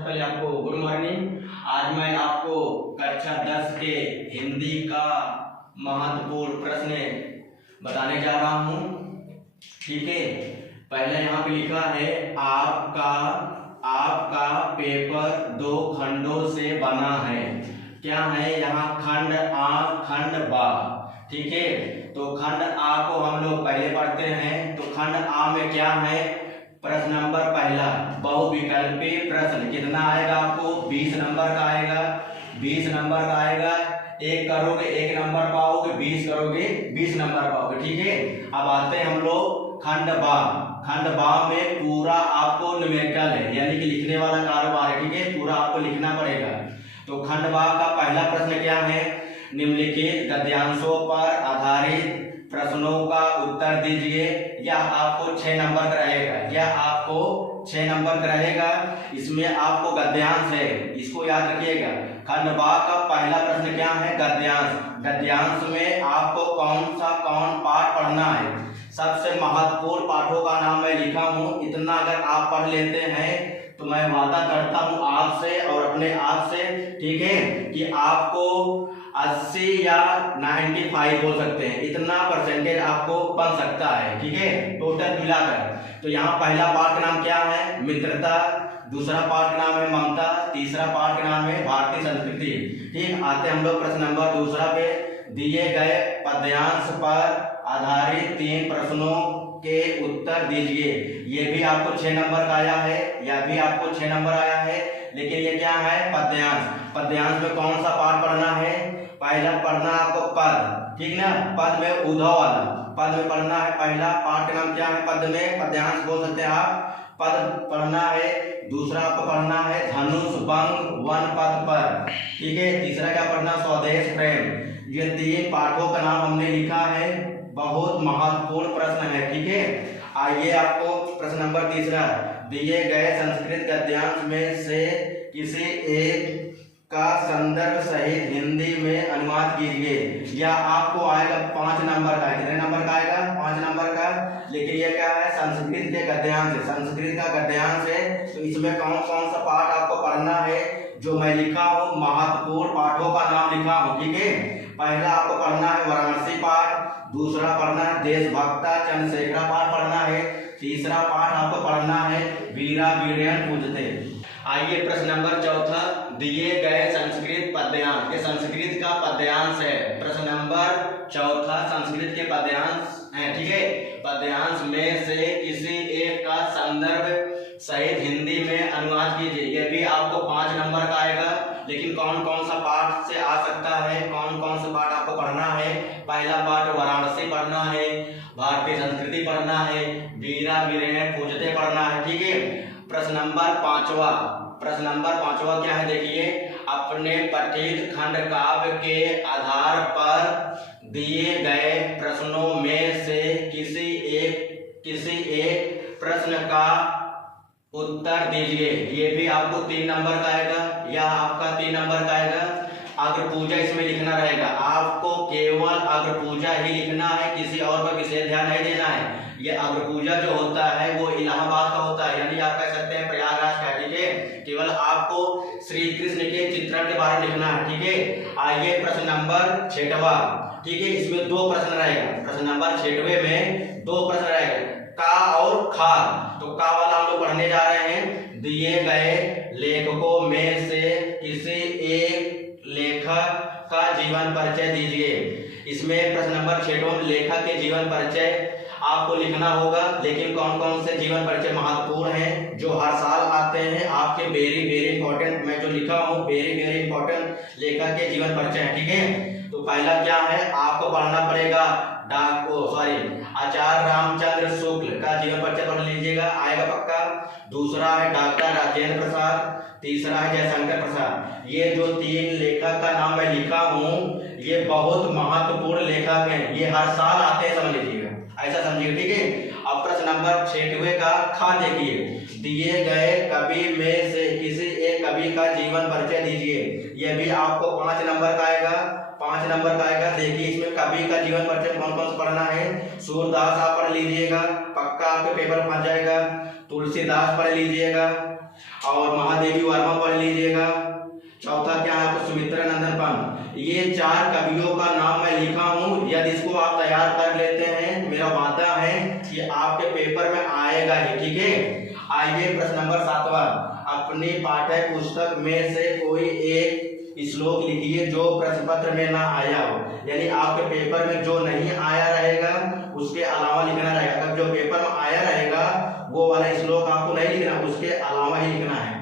पहले आपको good morning. आज मैं आपको कक्षा 10 के हिंदी का महत्वपूर्ण प्रश्न बताने जा रहा हूँ। ठीक है, पहले यहाँ पे लिखा है आपका पेपर 2 खंडों से बना है। क्या है यहाँ? खंड आ खंड बा। ठीक है, तो खंड आ को हम लोग पहले पढ़ते हैं। तो खंड आ में क्या है? प्रश्न नंबर पहला बहुविकल्पी प्रश्न। कितना आएगा आपको? 20 नंबर का आएगा। 20 नंबर का आएगा। 1 करोगे 1 नंबर पाओगे, 20 करोगे 20 नंबर पाओगे। ठीक है, अब आते हैं हम लोग खंड बा। खंड बा में पूरा आपको न्यूमेरिकल है, यानी कि लिखने वाला कारोबार है। ठीक है, पूरा आपको लिखना पड़ेगा। तो खंड बा का पहला प्रश्न क्या है? निम्नलिखित गद्यांशों पर आधारित प्रश्नों का उत्तर दीजिए। यह आपको 6 नंबर का रहेगा। यह आपको 6 नंबर का रहेगा। इसमें आपको गद्यांश है, इसको याद रखिएगा। खंड बा का पहला प्रश्न क्या है? गद्यांश। गद्यांश में आपको कौन पाठ पढ़ना है? सबसे महत्वपूर्ण पाठों का नाम मैं लिखा हूँ। इतना अगर आप पढ़ लेते हैं तो मैं वादा करता हूँ आपसे और अपने आप से, ठीक है, कि आपको 80 या 95 बोल सकते हैं, इतना परसेंटेज आपको बन सकता है। ठीक है, टोटल मिलाकर। तो यहाँ पहला पाठ का नाम क्या है? मित्रता। दूसरा पाठ का नाम है ममता। तीसरा पाठ का नाम है भारतीय संस्कृति। ठीक, आते हम लोग प्रश्न नंबर दूसरा पे। दिए गए पद्यांश पर आधारित 3 प्रश्नों के उत्तर दीजिए। ये भी आपको 6 नंबर का आया है, यह भी आपको 6 नंबर आया है। लेकिन ये क्या है? पद्यांश। पद्यांश में कौन सा पाठ पढ़ना है? पहला पढ़ना आपको पद, ठीक ना? पद में उद्धव वाला पद में पढ़ना है। पहला पाठ का नाम क्या है? पद में पद्यांश बोल सकते हैं आप। पद पढ़ना है। दूसरा आपको पढ़ना है धनुष भंग वन पद पर। ठीक है, तीसरा क्या पढ़ना? स्वदेश प्रेम। ये 3 पाठों का नाम हमने लिखा है। बहुत महत्वपूर्ण प्रश्न है। ठीक है, आइए आपको प्रश्न नंबर तीसरा। दिए गए संस्कृत गद्यांश में से किसी एक का संदर्भ सहित हिंदी में अनुवाद कीजिए। यह आपको आएगा 5 नंबर का। कितने नंबर का आएगा? 5 नंबर का। लेकिन यह क्या है? संस्कृत के गद्यांश है। संस्कृत का गद्यांश है, तो इसमें कौन सा पाठ आपको पढ़ना है? जो मैं लिखा हूँ, महत्वपूर्ण पाठों का नाम लिखा हूँ। ठीक है, पहला आपको पढ़ना है वाराणसी पाठ। दूसरा पढ़ना है देशभक्ता चंद्रशेखर पाठ पढ़ना है। तीसरा पाठ आपको पढ़ना है वीरा वीरेन पूजते। आइए प्रश्न नंबर चौथा। दिए गए संस्कृत पद्यांश। ये संस्कृत का पद्यांश है। प्रश्न नंबर चौथा संस्कृत के पद्यांश है। ठीक है, पद्यांश में से किसी एक का संदर्भ सहित हिंदी में अनुवाद कीजिए। यह भी आपको 5 नंबर का आएगा। लेकिन कौन सा पाठ से आ सकता है? कौन सा पाठ आपको पढ़ना है? पहला पाठ वाराणसी पढ़ना है, भारतीय संस्कृति पढ़ना है, वीरा वीरेन पूजते पढ़ना है। ठीक है, प्रश्न नंबर 5वां। प्रश्न नंबर 5वां क्या है? देखिए, अपने पठित खंड काव्य के आधार पर दिए गए प्रश्नों में से किसी एक प्रश्न का उत्तर दीजिए। ये भी आपको 3 नंबर का आएगा। यह आपका 3 नंबर का आएगा। अग्र पूजा इसमें लिखना रहेगा। आपको केवल अग्र पूजा ही लिखना है, किसी और पर विशेष ध्यान नहीं देना है। ये अग्र पूजा जो होता है वो इलाहाबाद का होता है, यानी आप कह सकते हैं प्रयागराज का। ठीक है, केवल आपको श्री कृष्ण के चित्रण के बारे में लिखना है। ठीक है, आइए प्रश्न नंबर 6वां। ठीक है, इसमें 2 प्रश्न रहेगा। प्रश्न नंबर 6वें में 2 प्रश्न रहेगा, का और खा। तो का वाला हम लोग पढ़ने जा रहे हैं। दिए गए लेखकों में से किसी एक लेखक का जीवन परिचय दीजिए। इसमें प्रश्न नंबर 6 में लेखक के जीवन परिचय आपको लिखना होगा। लेकिन कौन से जीवन परिचय महत्वपूर्ण हैं, जो हर साल आते हैं आपके, वेरी इंपॉर्टेंट। मैं जो लिखा हूँ वेरी इंपॉर्टेंट लेखक के जीवन परिचय है। ठीक है, तो पहला क्या है? आपको पढ़ना पड़ेगा आचार्य रामचंद्र शुक्ल का जीवन परिचय पढ़ लीजिएगा, आएगा पक्का। दूसरा है डॉक्टर राजेंद्र प्रसाद। तीसरा है जयशंकर प्रसाद। ये जो 3 लेखक का नाम मैं लिखा हूँ, ये बहुत महत्वपूर्ण लेखक हैं। ये हर साल आते हैं, समझ लीजिएगा, ऐसा समझिएगा। ठीक है, अब प्रश्न नंबर 6वें का खा देखिए। दिए गए कवि में से किसी एक कवि का जीवन परिचय दीजिए। यह भी आपको 5 नंबर का आएगा। 5 नंबर का आएगा। देखिए, इसमें कवि का जीवन परिचय कौन से पढ़ना है? सूरदास आप पढ़ लीजिएगा, पक्का आपके पेपर फंस जाएगा। तुलसीदास पढ़ लीजिएगा। और महादेवी वर्मा पढ़ लीजिएगा। चौथा क्या है आपको सुमित्रा नंदन पंत। ये 4 कवियों का नाम मैं लिखा हूँ, यदि इसको आप तैयार कर लेते हैं मेरा वादा है कि आपके पेपर में आएगा ही, ठीक है। आइए प्रश्न नंबर 7वां, अपनी पाठ्य पुस्तक में से कोई एक श्लोक लिखिए जो प्रश्न पत्र में ना आया हो, यानी आपके पेपर में जो नहीं आया रहेगा उसके अलावा लिखना रहेगा। अगर जो पेपर में आया रहेगा वो वाला श्लोक आपको नहीं लिखना, उसके अलावा ही लिखना है।